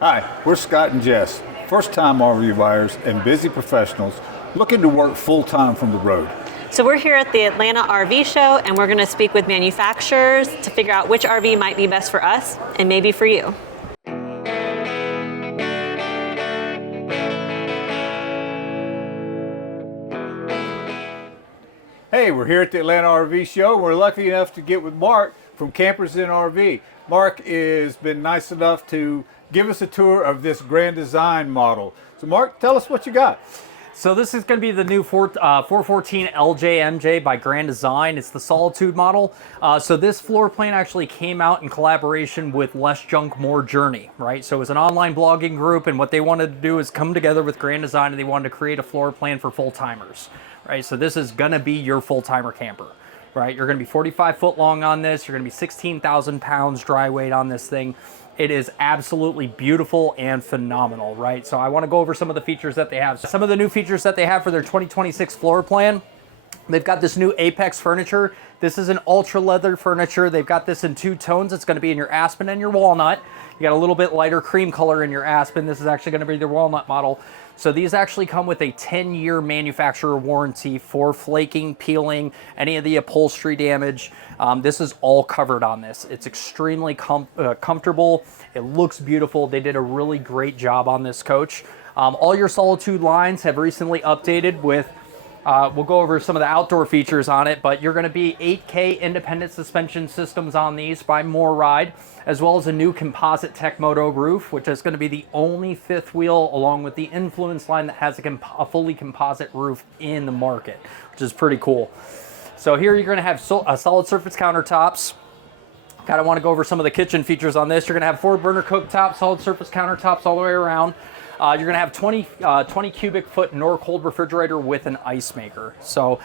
Hi, we're Scott and Jess, first-time RV buyers and busy professionals looking to work full-time from the road. So we're here at the Atlanta RV show, and we're going to speak with manufacturers to figure out which RV might be best for us and maybe for you. Hey, we're here at the Atlanta RV show. We're lucky enough to get with Mark from Campers in RV. Mark has been nice enough to give us a tour of this Grand Design model. So Mark, tell us what you got. So this is going to be the new 414LJMJ by Grand Design. It's the Solitude model. So this floor plan actually came out in collaboration with Less Junk, More Journey, right? So it was an online blogging group, and what they wanted to do is come together with Grand Design, and they wanted to create a floor plan for full-timers, right? So this is going to be your full-timer camper, right? You're going to be 45 foot long on this. You're going to be 16,000 pounds dry weight on this thing. It is absolutely beautiful and phenomenal, right? So I want to go over some of the features that they have. Some of the new features that they have for their 2026 floor plan. They've got this new Apex furniture. This is an ultra leather furniture. They've got this in two tones. It's going to be in your aspen and your walnut. You got a little bit lighter cream color in your aspen. This is actually going to be the walnut model. So these actually come with a 10-year manufacturer warranty for flaking, peeling, any of the upholstery damage. This is all covered on this. It's extremely comfortable. It looks beautiful. They did a really great job on this coach. All your Solitude lines have recently updated with we'll go over some of the outdoor features on it, but you're going to be 8K independent suspension systems on these by MoreRide, as well as a new composite Techmoto roof, which is going to be the only fifth wheel along with the Influence line that has a fully composite roof in the market, which is pretty cool. So here you're going to have solid surface countertops. Kind of want to go over some of the kitchen features on this. You're going to have 4-burner cooktops, solid surface countertops all the way around. You're going to have 20 cubic foot Norcold refrigerator with an ice maker. So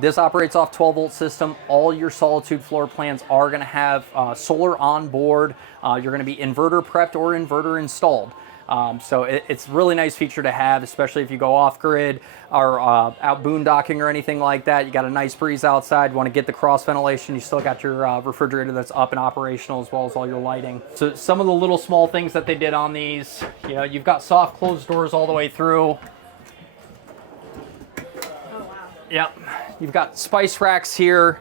this operates off 12-volt system. All your Solitude floor plans are going to have solar on board. You're going to be inverter prepped or inverter installed. So it's a really nice feature to have, especially if you go off-grid or out boondocking or anything like that. You got a nice breeze outside, you want to get the cross ventilation, you still got your refrigerator that's up and operational, as well as all your lighting. So some of the little small things that they did on these, you know, you've got soft closed doors all the way through. Oh, wow. Yep. You've got spice racks here.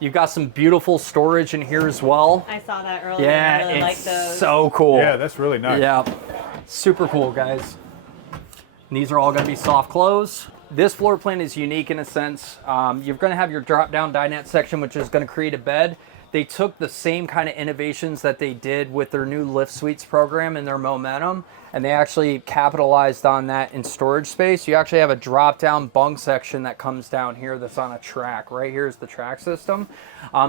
You've got some beautiful storage in here as well. I saw that earlier. Yeah, I really like those. So cool. Yeah, that's really nice. Yeah. Super cool, guys. And these are all going to be soft close. This floor plan is unique in a sense. You're going to have your drop-down dinette section, which is going to create a bed. They took the same kind of innovations that they did with their new Lift Suites program and their Momentum, and they actually capitalized on that in storage space. You actually have a drop-down bunk section that comes down here that's on a track. Right here is the track system.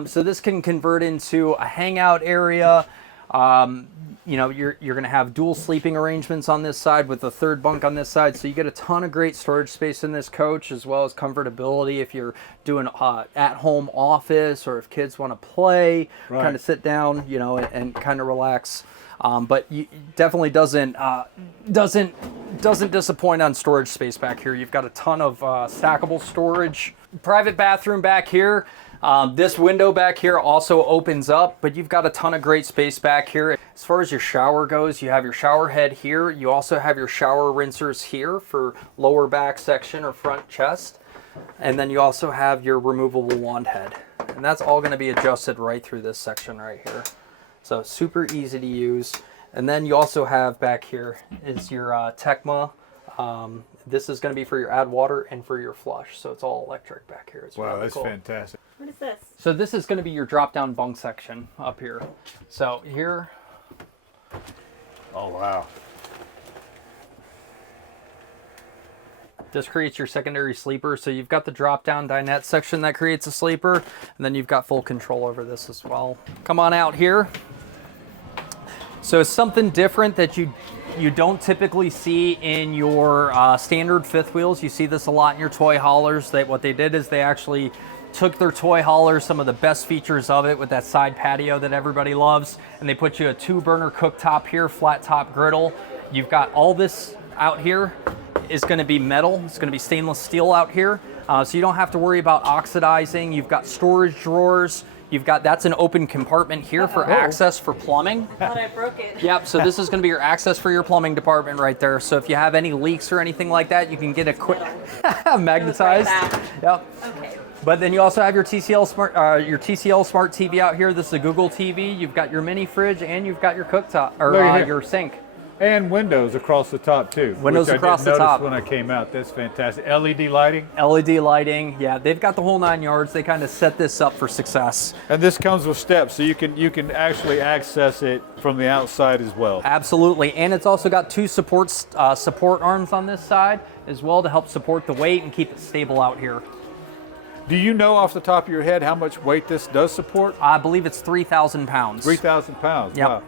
So this can convert into a hangout area. You know, you're going to have dual sleeping arrangements on this side with a third bunk on this side. So you get a ton of great storage space in this coach, as well as comfortability if you're doing at-home office, or if kids want to play, right, kind of sit down, you know, and kind of relax. But you definitely doesn't disappoint on storage space back here. You've got a ton of stackable storage. Private bathroom back here. This window back here also opens up, but you've got a ton of great space back here. As far as your shower goes, you have your shower head here. You also have your shower rinsers here for lower back section or front chest. And then you also have your removable wand head. And that's all going to be adjusted right through this section right here. So super easy to use. And then you also have back here is your Tecma. This is going to be for your add water and for your flush. So it's all electric back here. It's wow, really that's cool. Fantastic. What is this? So this is going to be your drop-down bunk section up here. So here. Oh, wow. This creates your secondary sleeper. So you've got the drop-down dinette section that creates a sleeper, and then you've got full control over this as well. Come on out here. So it's something different that you don't typically see in your standard fifth wheels. You see this a lot in your toy haulers. What they did is they actually took their toy hauler, some of the best features of it with that side patio that everybody loves, and they put you a 2-burner cooktop here, flat top griddle. You've got all this out here is going to be metal. It's going to be stainless steel out here, so you don't have to worry about oxidizing. You've got storage drawers. You've got, that's an open compartment here for access for plumbing. I thought I broke it. Yep, so this is going to be your access for your plumbing department right there. So if you have any leaks or anything like that, you can get a quick magnetized. Yep. Okay. But then you also have your TCL smart TV out here. This is a Google TV. You've got your mini fridge and you've got your cooktop or your sink. And windows across the top too. Windows which across I the didn't top. notice when I came out. That's fantastic. LED lighting. LED lighting. Yeah, they've got the whole 9 yards. They kind of set this up for success. And this comes with steps, so you can actually access it from the outside as well. Absolutely, and it's also got two support arms on this side as well to help support the weight and keep it stable out here. Do you know off the top of your head how much weight this does support? I believe it's 3,000 pounds. 3,000 pounds. Yep. Wow.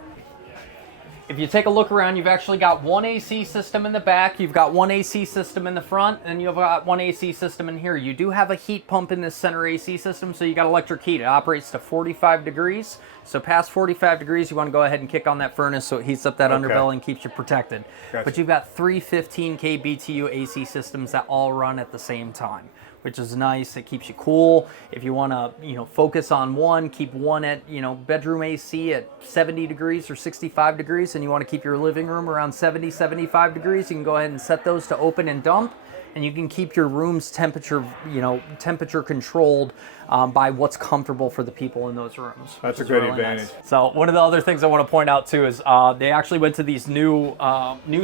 If you take a look around, you've actually got one AC system in the back, you've got one AC system in the front, and you've got one AC system in here. You do have a heat pump in this center AC system, so you got electric heat. It operates to 45 degrees. So past 45 degrees, you want to go ahead and kick on that furnace so it heats up that underbelly and keeps you protected. Gotcha. But you've got three 15K BTU AC systems that all run at the same time, which is nice. It keeps you cool. If you want to, focus on one, keep one at, bedroom AC at 70 degrees or 65 degrees, and you want to keep your living room around 70, 75 degrees, you can go ahead and set those to open and dump, and you can keep your room's temperature, temperature controlled by what's comfortable for the people in those rooms. That's a great advantage. Nice. So one of the other things I want to point out too is they actually went to these new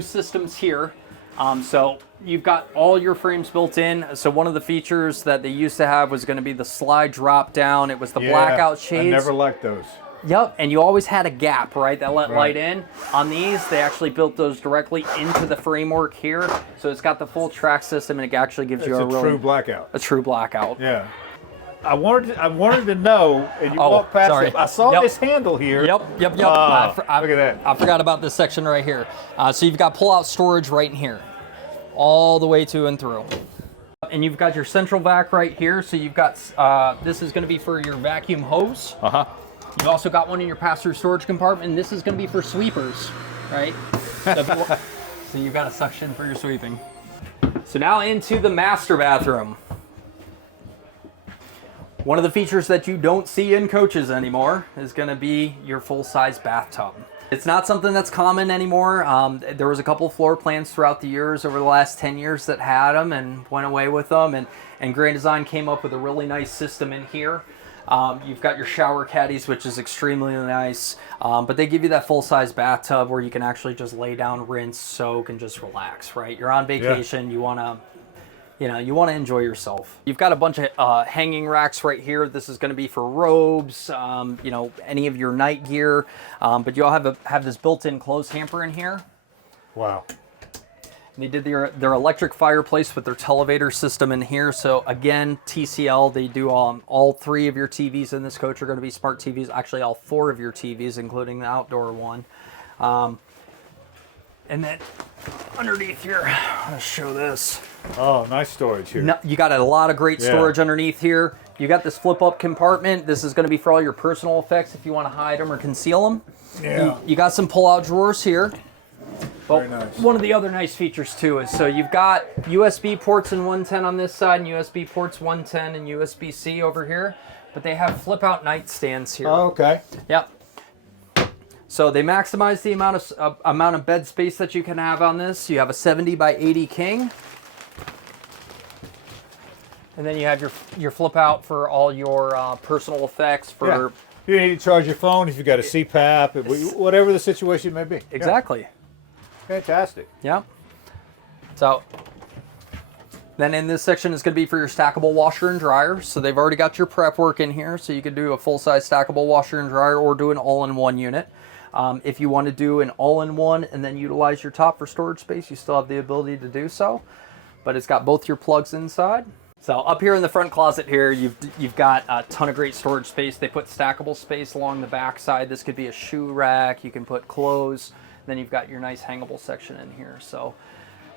systems here. So you've got all your frames built in. So one of the features that they used to have was going to be the slide drop down. It was the blackout shades. I never liked those. Yep, and you always had a gap, right, that let light in. On these, they actually built those directly into the framework here. So it's got the full track system, and it actually gives you a true blackout. A true blackout. Yeah. I wanted to know, and you walked past it. I saw this handle here. Yep. Look at that. I forgot about this section right here. So you've got pull-out storage right in here, all the way to and through. And you've got your central vac right here. So you've got, this is going to be for your vacuum hose. You've also got one in your pass-through storage compartment, and this is going to be for sweepers, right? So you've got a suction for your sweeping. So now into the master bathroom. One of the features that you don't see in coaches anymore is going to be your full-size bathtub. It's not something that's common anymore. There was a couple floor plans throughout the years, over the last 10 years, that had them and went away with them. And Grand Design came up with a really nice system in here. You've got your shower caddies, which is extremely nice. But they give you that full-size bathtub where you can actually just lay down, rinse, soak, and just relax, right? You're on vacation. You want to... you want to enjoy yourself. You've got a bunch of hanging racks right here. This is going to be for robes, any of your night gear. But you all have this built-in clothes hamper in here. Wow. They did their electric fireplace with their televator system in here. So again, TCL, they do all three of your TVs in this coach are going to be smart TVs. Actually, all four of your TVs, including the outdoor one. And then underneath here, I'm going to show this. Oh, nice storage here. No, you got a lot of great storage underneath here. You got this flip-up compartment. This is going to be for all your personal effects if you want to hide them or conceal them. Yeah. You got some pull-out drawers here. Very nice. One of the other nice features too is, so you've got USB ports in 110 on this side and USB ports 110 and USB-C over here, but they have flip-out nightstands here. Oh, okay. Yep. So they maximize the amount of bed space that you can have on this. You have a 70 by 80 king. And then you have your flip out for all your personal effects. For you need to charge your phone if you've got a CPAP, whatever the situation may be. Exactly. Yeah. Fantastic. Yeah. So then in this section is going to be for your stackable washer and dryer. So they've already got your prep work in here. So you could do a full-size stackable washer and dryer or do an all-in-one unit. If you want to do an all-in-one and then utilize your top for storage space, you still have the ability to do so. But it's got both your plugs inside. So up here in the front closet here, you've got a ton of great storage space. They put stackable space along the back side. This could be a shoe rack. You can put clothes. Then you've got your nice hangable section in here. So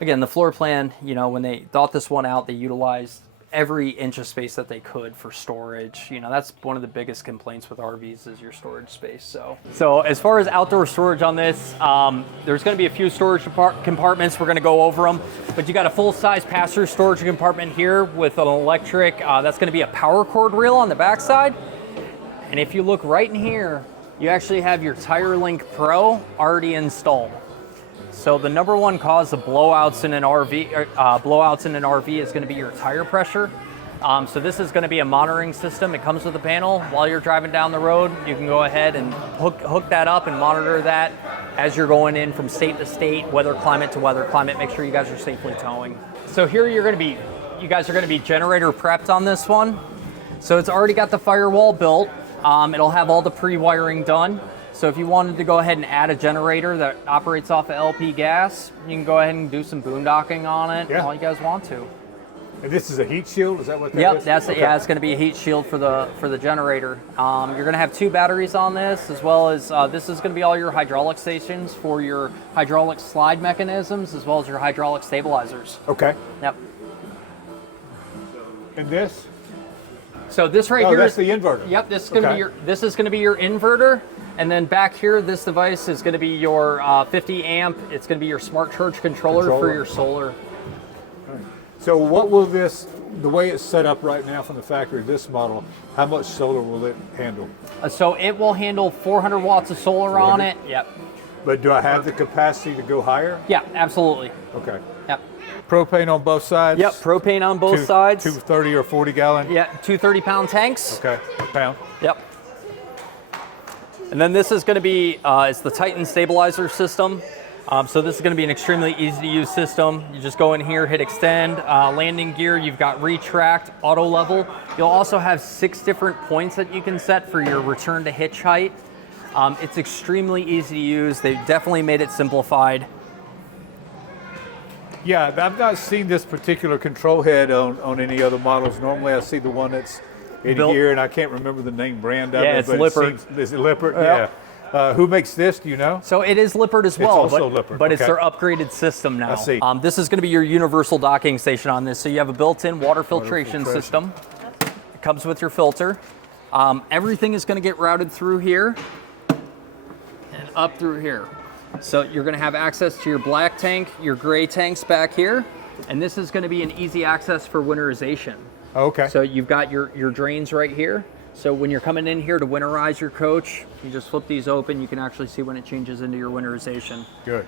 again, the floor plan, when they thought this one out, they utilized every inch of space that they could for storage. That's one of the biggest complaints with RVs is your storage space. So as far as outdoor storage on this, there's going to be a few storage compartments. We're going to go over them, but you got a full-size pass-through storage compartment here with an electric. That's going to be a power cord reel on the backside. And if you look right in here, you actually have your TireLink Pro already installed. So the number one cause of blowouts in an RV, is going to be your tire pressure. So this is going to be a monitoring system. It comes with a panel. While you're driving down the road, you can go ahead and hook that up and monitor that as you're going in from state to state, weather climate to weather climate. Make sure you guys are safely towing. So here you guys are going to be generator prepped on this one. So it's already got the firewall built. It'll have all the pre-wiring done. So if you wanted to go ahead and add a generator that operates off of LP gas, you can go ahead and do some boondocking on it, all you guys want to. And this is a heat shield, is that what that is? Yep, yeah, it's going to be a heat shield for the generator. You're going to have 2 batteries on this, as well as this is going to be all your hydraulic stations for your hydraulic slide mechanisms, as well as your hydraulic stabilizers. Okay. Yep. And this? So this right here, that's the inverter. Yep, this is going to be your inverter, and then back here, this device is going to be your 50 amp. It's going to be your smart charge controller for your solar. So what will this, the way it's set up right now from the factory, this model, how much solar will it handle? So it will handle 400 watts of solar on it. Yep. But do I have the capacity to go higher? Yeah, absolutely. Okay. Yep. Propane on both sides? Yep, propane on both sides. 230 or 40 gallon? Yeah, 230-pound tanks. Okay, pound. Yep. And then this is going to be, it's the Titan stabilizer system. So this is going to be an extremely easy to use system. You just go in here, hit extend, landing gear, you've got retract, auto level. You'll also have 6 different points that you can set for your return to hitch height. It's extremely easy to use. They definitely made it simplified. Yeah, I've not seen this particular control head on any other models. Normally I see the one that's in here, and I can't remember the name brand of it. It's Lippert. Is it Lippert? Yep. Yeah. Who makes this, do you know? So it is Lippert as well, It's also Lippert. but it's their upgraded system now. I see. This is going to be your universal docking station on this. So you have a built-in water filtration system. It comes with your filter. Everything is going to get routed through here and up through here. So you're going to have access to your black tank, your gray tanks back here, and this is going to be an easy access for winterization. Okay. So you've got your drains right here. So when you're coming in here to winterize your coach, you just flip these open. You can actually see when it changes into your winterization. Good.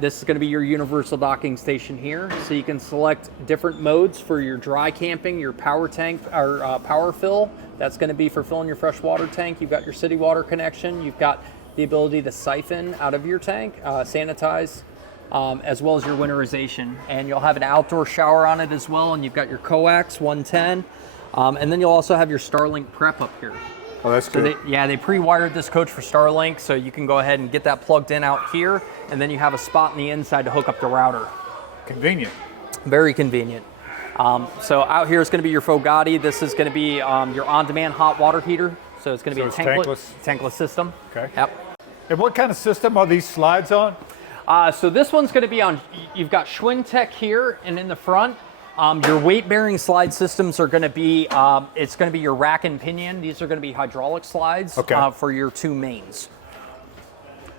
This is going to be your universal docking station here. So you can select different modes for your dry camping, your power tank, or power fill. That's going to be for filling your fresh water tank. You've got your city water connection. You've got the ability to siphon out of your tank, sanitize, as well as your winterization. And you'll have an outdoor shower on it as well. And you've got your coax 110. And then you'll also have your Starlink prep up here. Oh, that's good. So they pre-wired this coach for Starlink, so you can go ahead and get that plugged in out here, and then you have a spot on the inside to hook up the router. Convenient. Very convenient. So out here is going to be your Fogatti. This is going to be your on-demand hot water heater. So it's going to be a tankless system. Okay. Yep. And what kind of system are these slides on? So this one's going to be on, you've got Schwinn Tech here and in the front. Your weight-bearing slide systems are going to be, it's going to be your rack and pinion. These are going to be hydraulic slides for your 2 mains.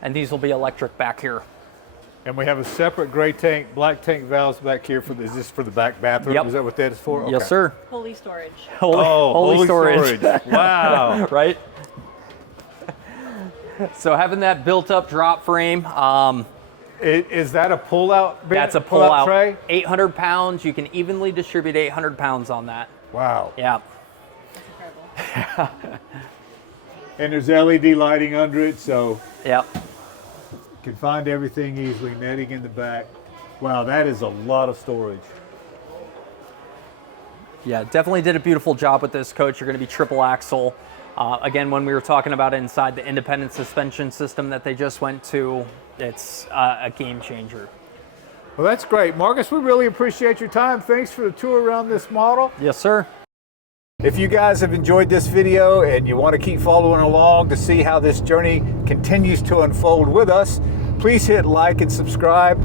And these will be electric back here. And we have a separate gray tank, black tank valves back here. Is this for the back bathroom? Yep. Is that what that is for? Okay. Yes, sir. Holy storage. Holy storage. Wow. Right? So having that built-up drop frame. Is that a pull-out? That's a pull-out tray? 800 pounds. You can evenly distribute 800 pounds on that. Wow. Yeah. And there's LED lighting under it, so Yep. you can find everything easily. Netting in the back. Wow, that is a lot of storage. Yeah, definitely did a beautiful job with this coach. You're going to be triple axle. Again, when we were talking about inside the independent suspension system that they just went to, it's a game changer. Well, that's great. Marcus, we really appreciate your time. Thanks for the tour around this model. Yes, sir. If you guys have enjoyed this video and you want to keep following along to see how this journey continues to unfold with us, please hit like and subscribe.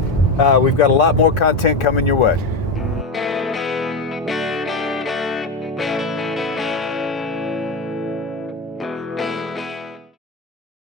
We've got a lot more content coming your way.